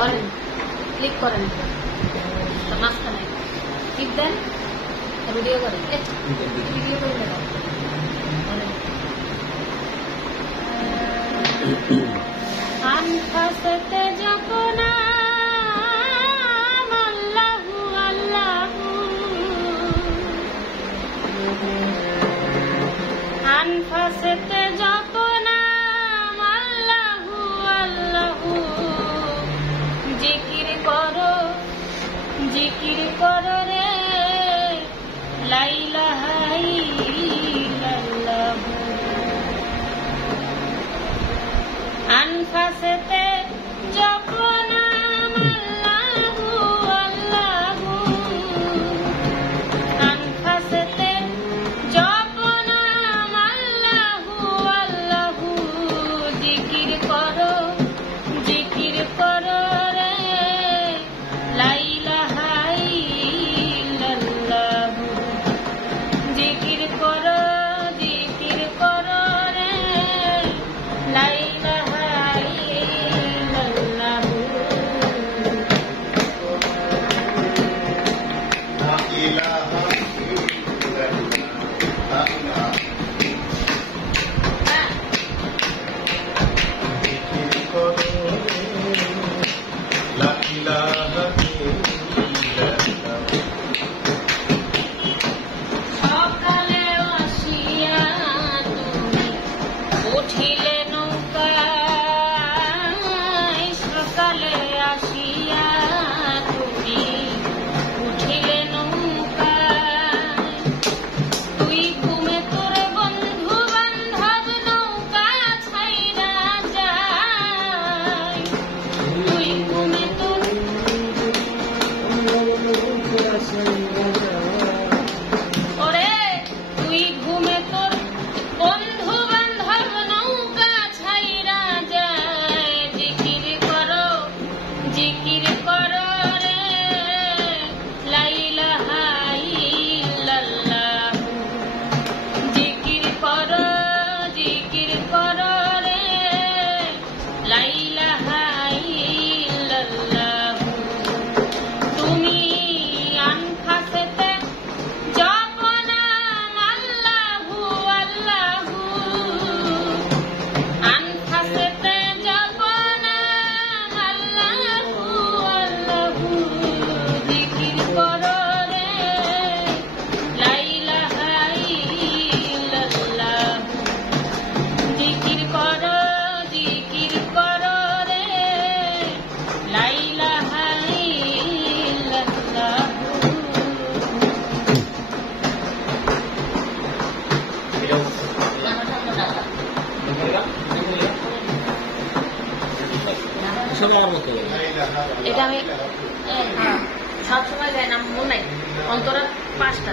ধরেন, ক্লিক করেন, মাঝখানে টিপ দেন, ভিডিও করেন, ভিডিও করে দেন। আনফাসতে যখন আল্লাহু আল্লাহু, আনফাসতে যখন আল্লাহু আল্লাহু, জিকির করো রে লা ইলাহা ইল্লাল্লাহু। আনফাসতে যখন আল্লাহু আল্লাহু, আনফাসতে যখন আল্লাহু আল্লাহু, জিকির করো রে লা ইলাহা ইল্লাল্লাহু। জিকির করো রে লা ইলাহা ইল্লাল্লাহু। লা ইলাহা ইল্লাল্লাহ। জিকির করো লা ইলাহা ইল্লাল্লাহ। সকালে আসিয়া তুমি উঠিলে নৌকায়, সকালে আসিয়া তুমি উঠিলে নৌকায়, তুই ঘুমে তোর বন্ধু বান্ধব নৌকা ছাইরা যায়, তুই ঘুমে তোর ওরে, তুই ঘুমে তোর বন্ধু বান্ধব নৌকা ছাইরা যায়, জিকির করো রে লা ইলাহা ইল্লাল্লাহু। জিকির করো রে লা ইলাহা ইল্লাল্লাহু। তুমি আনফাসতে যখন আল্লাহু আল্লাহু, আনফাসতে যখন আল্লাহু আল্লাহু, জিকির করো রে লা ইলাহা ইল্লাল্লাহু। জিকির করো রে লা ইলাহা ইল্লাল্লাহু। এটা আমি সবসময় যাই না, মনে নাই, অন্তরা 5টা।